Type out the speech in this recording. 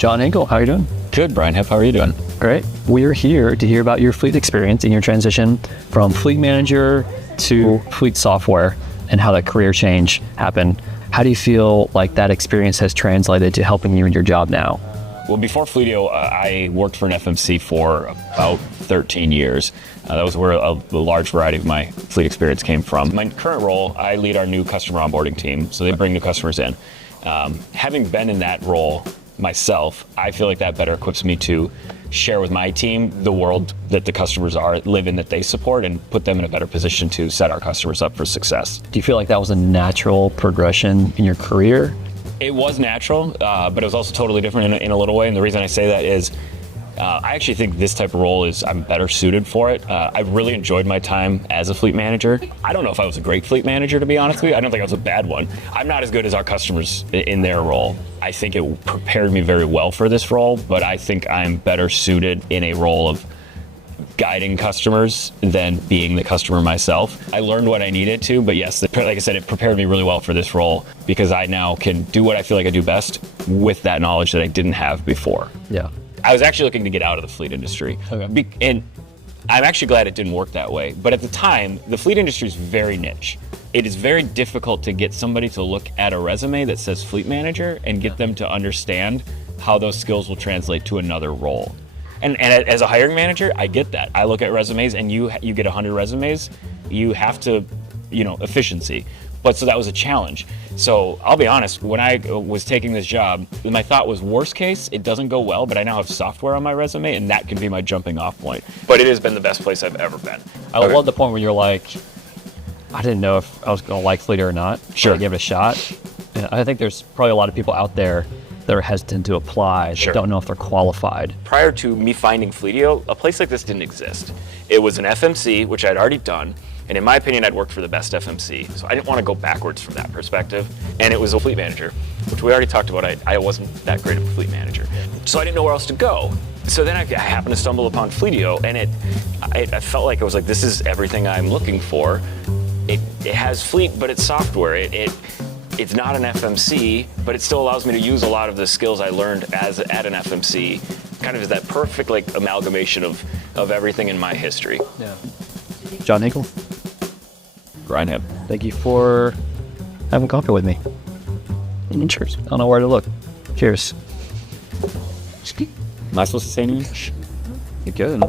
Jon Hinkle, how are you doing? Good, Brian. How are you doing? Great. We're here to hear about your fleet experience and your transition from fleet manager to fleet software and how that career change happened. How do you feel like that experience has translated to helping you in your job now? Well, before Fleetio, I worked for an FMC for about 13 years. That was where a large variety of my fleet experience came from. My current role, I lead our new customer onboarding team, so they bring new customers in. Having been in that role myself, I feel like that better equips me to share with my team the world that the customers live in, that they support, and put them in a better position to set our customers up for success. Do you feel like that was a natural progression in your career? It was natural, but it was also totally different in a little way. And the reason I say that is I actually think this type of role I'm better suited for it. I really enjoyed my time as a fleet manager. I don't know if I was a great fleet manager, to be honest with you. I don't think I was a bad one. I'm not as good as our customers in their role. I think it prepared me very well for this role, but I think I'm better suited in a role of guiding customers than being the customer myself. I learned what I needed to, but yes, like I said, it prepared me really well for this role because I now can do what I feel like I do best with that knowledge that I didn't have before. Yeah. I was actually looking to get out of the fleet industry. Okay. And I'm actually glad it didn't work that way. But at the time, the fleet industry is very niche. It is very difficult to get somebody to look at a resume that says fleet manager and get them to understand how those skills will translate to another role. And as a hiring manager, I get that. I look at resumes, and you get 100 resumes, you have to, efficiency. But so that was a challenge. So I'll be honest, when I was taking this job, my thought was worst case, it doesn't go well, but I now have software on my resume, and that can be my jumping off point. But it has been the best place I've ever been. I love the point where you're like, I didn't know if I was going to like Fleetio or not. Sure. I gave it a shot. And I think there's probably a lot of people out there that are hesitant to apply, that don't know if they're qualified. Prior to me finding Fleetio, a place like this didn't exist. It was an FMC, which I'd already done, and in my opinion, I'd worked for the best FMC. So I didn't want to go backwards from that perspective. And it was a fleet manager, which we already talked about. I wasn't that great of a fleet manager. So I didn't know where else to go. So then I happened to stumble upon Fleetio, and I felt like I was like, this is everything I'm looking for. It has fleet, but it's software. It's not an FMC, but it still allows me to use a lot of the skills I learned at an FMC. Kind of is that perfect amalgamation of everything in my history. Yeah. Jon Hinkle. Brian Hibb. Thank you for having coffee with me. Cheers. I don't know where to look. Cheers. Am I supposed to say anything? You're good.